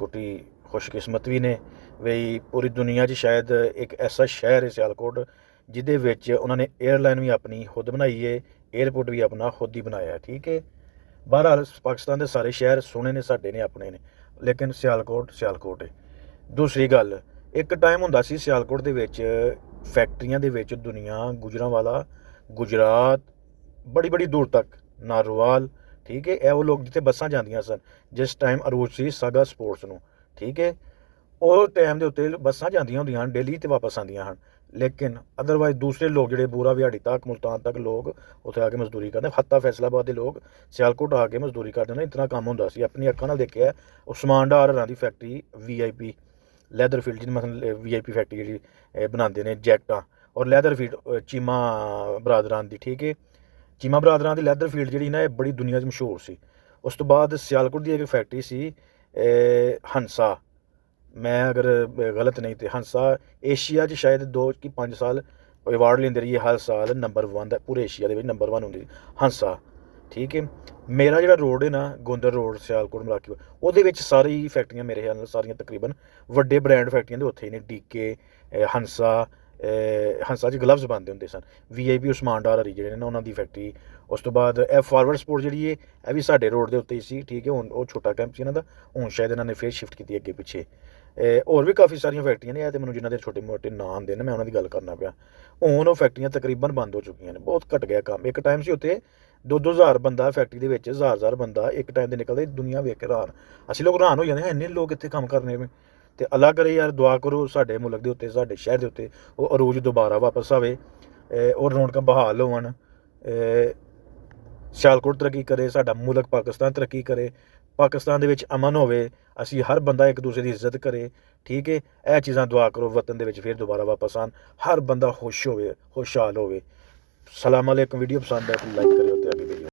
सियालकोटी खुशकिस्मत भी ने बई पूरी दुनिया शायद एक ऐसा शहर है सियालकोट जिदे विच उन्होंने एयरलाइन भी अपनी खुद बनाई है, एयरपोर्ट भी अपना खुद ही बनाया। ठीक है, बहरहाल पाकिस्तान के सारे शहर सोहने ने, साडे ने, अपने ने, लेकिन सियालकोट सियालकोट है। दूसरी गल, एक टाइम हुंदा सी सियालकोट दे विच फैक्ट्रियां दे विच दुनिया गुजरांवाला, गुजरात, बड़ी बड़ी दूर तक नारोवाल, ठीक है, ਇਹ ਉਹ ਲੋਕ ਜਿੱਥੇ ਬੱਸਾਂ ਜਾਂਦੀਆਂ ਸਨ ਜਿਸ ਟਾਈਮ ਅਰੂਜ ਸੀ ਸਾਗਾ ਸਪੋਰਟਸ ਨੂੰ। ਠੀਕ ਹੈ, ਉਹ ਟਾਈਮ ਦੇ ਉੱਤੇ ਬੱਸਾਂ ਜਾਂਦੀਆਂ ਹੁੰਦੀਆਂ ਹਨ ਡੇਲੀ ਤੇ ਵਾਪਸ ਆਉਂਦੀਆਂ ਹਨ। ਲੇਕਿਨ ਅਦਰਵਾਈਜ਼ ਦੂਸਰੇ ਲੋਕ ਜਿਹੜੇ ਬੂਰਾ ਵਿਹਾੜੀ ਤੱਕ, ਮੁਲਤਾਨ ਤੱਕ ਲੋਕ ਉੱਥੇ ਆ ਕੇ ਮਜ਼ਦੂਰੀ ਕਰਦੇ, ਹੱਤਾ ਫੈਸਲਾਬਾਦ ਦੇ ਲੋਕ ਸਿਆਲਕੋਟ ਆ ਕੇ ਮਜ਼ਦੂਰੀ ਕਰਦੇ ਨੇ। ਇਤਨਾ ਕੰਮ ਹੁੰਦਾ ਸੀ, ਆਪਣੀ ਅੱਖਾਂ ਨਾਲ ਦੇਖਿਆ। ਉਸਮਾਨ ਡਾਰ ਹਰਾਂ ਦੀ ਫੈਕਟਰੀ VIP ਲੈਦਰ ਫੀਲਡ, ਜਿਹਨੂੰ ਮਤਲਬ VIP ਫੈਕਟਰੀ ਜਿਹੜੀ ਬਣਾਉਂਦੇ ਨੇ ਜੈਕਟਾਂ, ਔਰ ਲੈਦਰ ਫੀਲਡ ਚੀਮਾ ਬਰਾਦਰਾਂ ਦੀ। ਠੀਕ ਹੈ, ਚੀਮਾ ਬਰਾਦਰਾਂ ਦੀ ਲੈਦਰ ਫੀਲਡ ਜਿਹੜੀ ਨਾ ਇਹ ਬੜੀ ਦੁਨੀਆ 'ਚ ਮਸ਼ਹੂਰ ਸੀ। ਉਸ ਤੋਂ ਬਾਅਦ ਸਿਆਲਕੋਟ ਦੀ ਇੱਕ ਫੈਕਟਰੀ ਸੀ ਹੰਸਾ, ਮੈਂ ਅਗਰ ਗਲਤ ਨਹੀਂ ਤੇ ਹੰਸਾ ਏਸ਼ੀਆ 'ਚ ਸ਼ਾਇਦ 2 ਕਿ 5 ਸਾਲ ਅਵਾਰਡ ਲੈਂਦੇ ਰਹੀ ਹੈ, ਹਰ ਸਾਲ ਨੰਬਰ 1 ਦਾ ਪੂਰੇ ਏਸ਼ੀਆ ਦੇ ਵਿੱਚ ਨੰਬਰ 1 ਹੁੰਦੀ ਹੰਸਾ। ਠੀਕ ਹੈ, ਮੇਰਾ ਜਿਹੜਾ ਰੋਡ ਹੈ ਨਾ ਗੋਂਦਰ ਰੋਡ ਸਿਆਲਕੋਟ ਮਲਾਕੀ, ਉਹਦੇ ਵਿੱਚ ਸਾਰੀ ਫੈਕਟਰੀਆਂ ਮੇਰੇ ਖਿਆਲ ਨਾਲ ਸਾਰੀਆਂ ਤਕਰੀਬਨ ਵੱਡੇ ਬ੍ਰਾਂਡ ਫੈਕਟਰੀਆਂ ਦੇ ਉੱਥੇ ਹੀ ਨੇ। DK, ਹੰਸਾ, ਹੰਸਾ 'ਚ ਗਲਵਜ਼ ਬਣਦੇ ਹੁੰਦੇ ਸਨ। VIP ਉਸਮਾਨ ਡਾਰ ਹਰੀ ਜਿਹੜੇ ਨੇ ਉਹਨਾਂ ਦੀ ਫੈਕਟਰੀ। ਉਸ ਤੋਂ ਬਾਅਦ ਇਹ ਫਾਰਵਰਡ ਸਪੋਰਟ ਜਿਹੜੀ ਹੈ ਇਹ ਵੀ ਸਾਡੇ ਰੋਡ ਦੇ ਉੱਤੇ ਹੀ ਸੀ। ਠੀਕ ਹੈ, ਹੁਣ ਉਹ ਛੋਟਾ ਕੈਂਪ ਸੀ ਇਹਨਾਂ ਦਾ, ਹੁਣ ਸ਼ਾਇਦ ਇਹਨਾਂ ਨੇ ਫੇਰ ਸ਼ਿਫਟ ਕੀਤੀ ਅੱਗੇ ਪਿੱਛੇ। ਹੋਰ ਵੀ ਕਾਫੀ ਸਾਰੀਆਂ ਫੈਕਟਰੀਆਂ ਨੇ, ਇਹ ਤਾਂ ਮੈਨੂੰ ਜਿਨ੍ਹਾਂ ਦੇ ਛੋਟੇ ਮੋਟੇ ਨਾਂ ਆਉਂਦੇ ਨੇ ਮੈਂ ਉਹਨਾਂ ਦੀ ਗੱਲ ਕਰਨਾ ਪਿਆ। ਹੁਣ ਉਹ ਫੈਕਟਰੀਆਂ ਤਕਰੀਬਨ ਬੰਦ ਹੋ ਚੁੱਕੀਆਂ ਨੇ, ਬਹੁਤ ਘਟ ਗਿਆ ਕੰਮ। ਇੱਕ ਟਾਈਮ ਸੀ ਉੱਥੇ 2-2 ਹਜ਼ਾਰ ਬੰਦਾ ਫੈਕਟਰੀ ਦੇ ਵਿੱਚ, ਹਜ਼ਾਰ ਬੰਦਾ ਇੱਕ ਟਾਈਮ ਦੇ ਨਿਕਲਦੇ, ਦੁਨੀਆ ਵੇਖ ਕੇ ਹੈਰਾਨ। ਅਸੀਂ ਲੋਕ ਹੈਰਾਨ ਹੋ ਜਾਂਦੇ ਹਾਂ ਇੰਨੇ ਲੋਕ ਇੱਥੇ ਕੰਮ ਕਰਨੇ ਵੇ। ਤੇ ਅੱਲਾ ਕਰੇ ਯਾਰ, ਦੁਆ ਕਰੋ ਸਾਡੇ ਮੁਲਕ ਦੇ ਉੱਤੇ, ਸਾਡੇ ਸ਼ਹਿਰ ਦੇ ਉੱਤੇ ਉਹ ਅਰੂਜ ਦੁਬਾਰਾ ਵਾਪਸ ਆਵੇ ਔਰ ਰੌਣਕਾਂ ਬਹਾਲ ਹੋਣ। ਸਿਆਲਕੋਟ ਤਰੱਕੀ ਕਰੇ, ਸਾਡਾ ਮੁਲਕ ਪਾਕਿਸਤਾਨ ਤਰੱਕੀ ਕਰੇ, ਪਾਕਿਸਤਾਨ ਦੇ ਵਿੱਚ ਅਮਨ ਹੋਵੇ, ਅਸੀਂ ਹਰ ਬੰਦਾ ਇੱਕ ਦੂਸਰੇ ਦੀ ਇੱਜ਼ਤ ਕਰੇ। ਠੀਕ ਹੈ, ਇਹ ਚੀਜ਼ਾਂ ਦੁਆ ਕਰੋ ਵਤਨ ਦੇ ਵਿੱਚ ਫਿਰ ਦੁਬਾਰਾ ਵਾਪਸ ਆਉਣ, ਹਰ ਬੰਦਾ ਖੁਸ਼ ਹੋਵੇ, ਖੁਸ਼ਹਾਲ ਹੋਵੇ। ਸਲਾਮ ਅਲੈਕੁਮ। ਵੀਡੀਓ ਪਸੰਦ ਆਏ ਤਾਂ ਲਾਈਕ ਕਰਿਓ ਤੇ ਅੱਗੇ ਵੀਡੀਓ